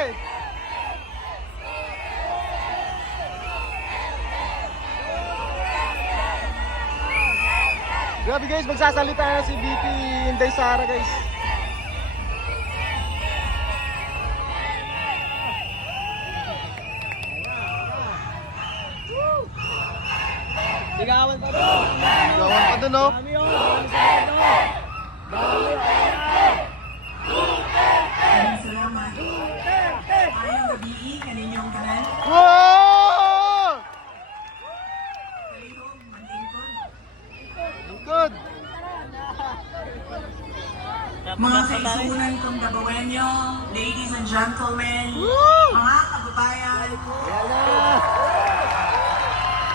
Hey! Grabe guys, magsasalita na si BP Inday Sara guys. Sigawan pa doon! Sigawan pa doon, no? Dami yun! Dami Wow! Mga kaisunan kong Dabawenyo, ladies and gentlemen, mga kababayan.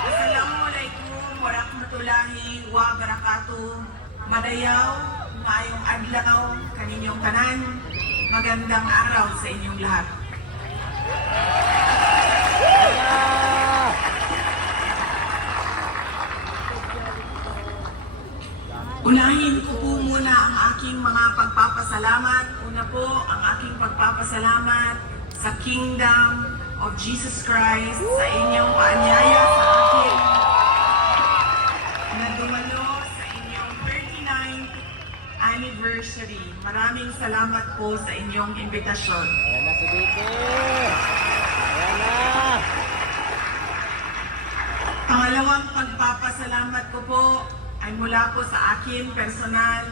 Assalamualaikum warahmatullahi wabarakatuh. Madayaw, maayong adlaw, kaninyong tanan. Magandang araw sa inyong lahat. Unahin ko po muna ang aking mga pagpapasalamat. Una po, ang aking pagpapasalamat sa Kingdom of Jesus Christ, sa inyong paanyaya sa akin na dumalo sa inyong 39th anniversary. Maraming salamat po sa inyong imbitasyon. Ayan na si VP. Ayan na. Pangalawang pagpapasalamat ko po ay mula po sa akin personal.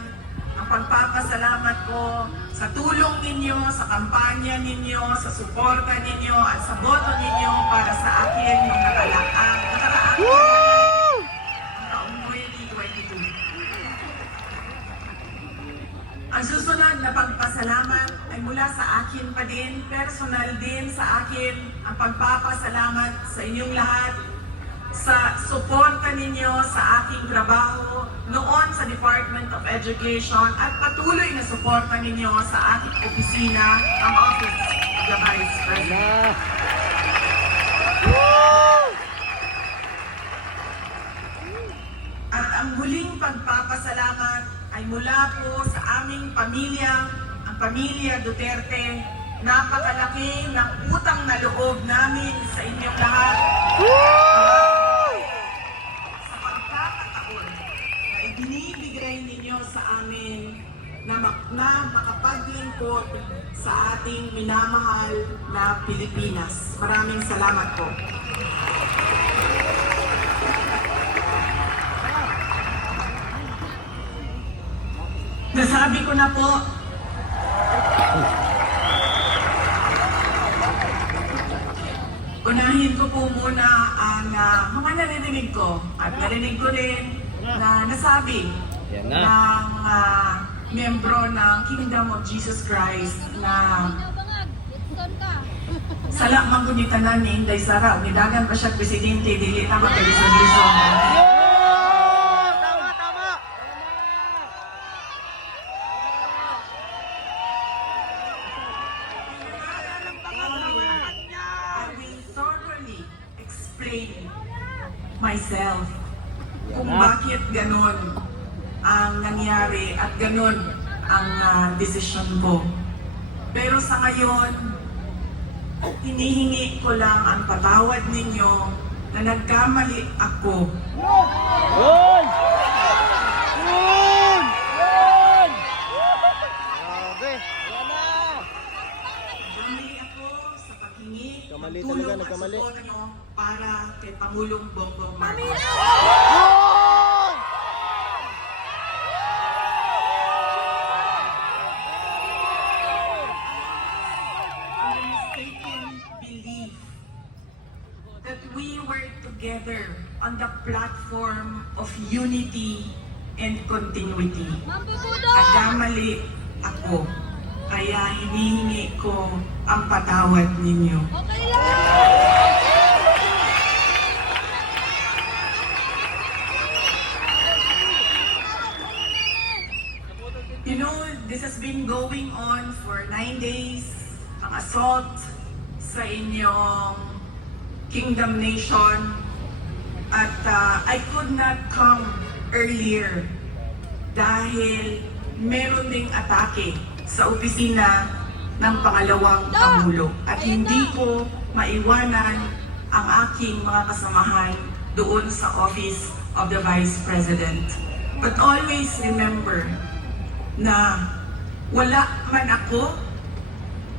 Ang pagpapasalamat ko sa tulong ninyo, sa kampanya ninyo, sa suporta ninyo at sa boto ninyo para sa akin nung nakalaang nakaraang taong 2022. Ang susunod na pagpasalamat ay mula sa akin pa din, personal din sa akin, ang pagpapasalamat sa inyong lahat sa suporta ninyo sa aking trabaho noon sa Department of Education at patuloy na suporta ninyo sa aking opisina, ang Office of the Vice President. At ang huling pagpapasalamat ay mula po sa aming pamilya, ang pamilya Duterte. Napakalaki ng utang na loob namin na, mak- na makapaglingkod sa ating minamahal na Pilipinas. Maraming salamat po. Nasabi ko na po, unahin ko po muna ang ah, mga narinig ko at narinig ko rin na nasabi Yan na. ng ah, membro ng Kingdom of Jesus Christ na sala man ni Inday Sara, nidagan pa siya presidente, dili na thoroughly explain myself kung bakit ganon ang nangyari at ganon ang ah, desisyon ko. Pero sa ngayon, hinihingi ko lang ang patawad ninyo na nagkamali ako. Yun! Yun! Yun! Grabe. Na. Nagkamali ako sa paghingi Kamali ng talaga, tulong at nagkamali. suporta nyo para kay Pangulong Bongbong Marcos. Yun! and the mistaken belief that we were together on the platform of unity and continuity. Nagkamali ako, kaya hinihingi ko ang patawad ninyo. Okay lang! You know, this has been going on for nine days, ang assault sa inyong kingdom nation. At uh, I could not come earlier dahil meron ding atake sa opisina ng pangalawang Pangulo. At hindi ko maiwanan ang aking mga kasamahan doon sa Office of the Vice President. But always remember na wala man ako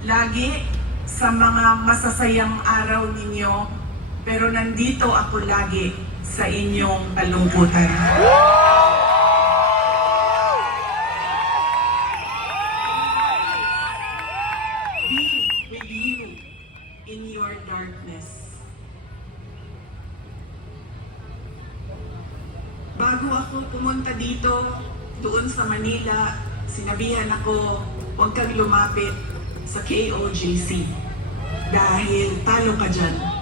lagi sa mga masasayang araw ninyo, pero nandito ako lagi sa inyong kalungkutan. Be with you in your darkness. Bago ako pumunta dito, doon sa Manila, sinabihan ako, huwag kang lumapit sa KOJC dahil talo ka dyan.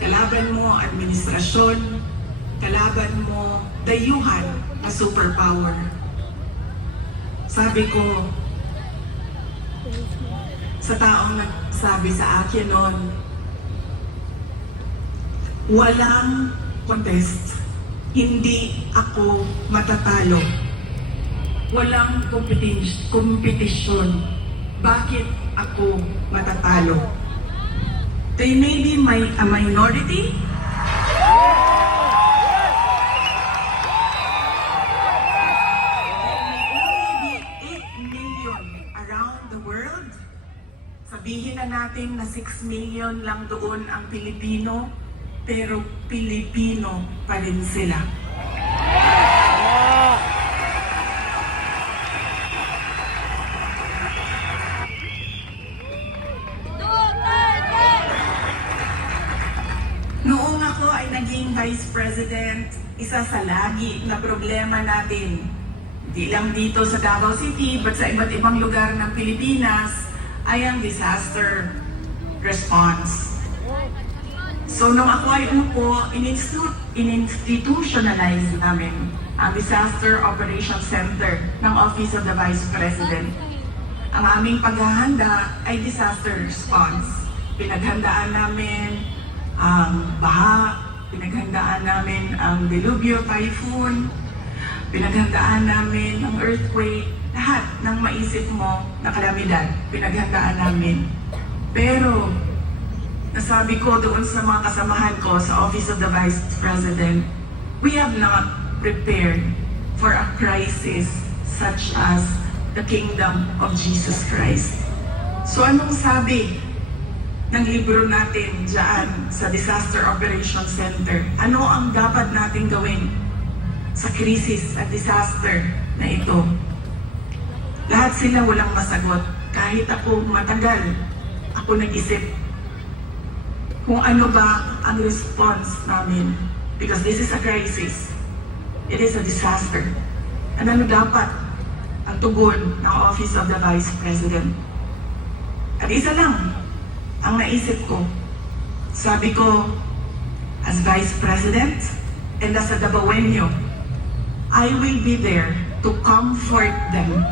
Kalaban mo administrasyon, kalaban mo dayuhan na superpower. Sabi ko, sa taong nagsabi sa akin noon, walang contest. Hindi ako matatalo. Walang competi- kompetisyon. Bakit ako matatalo? They may be my, a minority, There may be 8 million around the world. Sabihin na natin na 6 million lang doon ang Pilipino, pero Pilipino pa rin sila. Vice President, isa sa lagi na problema natin, hindi lang dito sa Davao City, but sa iba't ibang lugar ng Pilipinas, ay ang disaster response. So nung ako ay umupo, in-institu- in-institutionalize namin ang Disaster Operations Center ng Office of the Vice President. Ang aming paghahanda ay disaster response. Pinaghandaan namin ang baha, pinaghandaan namin ang delubyo, typhoon, pinaghandaan namin ang earthquake, lahat ng maisip mo na kalamidad, pinaghandaan namin. Pero, nasabi ko doon sa mga kasamahan ko sa Office of the Vice President, we have not prepared for a crisis such as the kingdom of Jesus Christ. So anong sabi ng libro natin dyan sa Disaster Operations Center? Ano ang dapat natin gawin sa krisis at disaster na ito? Lahat sila walang masagot. Kahit ako matagal, ako nag-isip kung ano ba ang response namin. Because this is a crisis. It is a disaster. At ano dapat ang tugon ng Office of the Vice President? At isa lang ang naisip ko. Sabi ko, as Vice President and as a Dabawenyo, I will be there to comfort them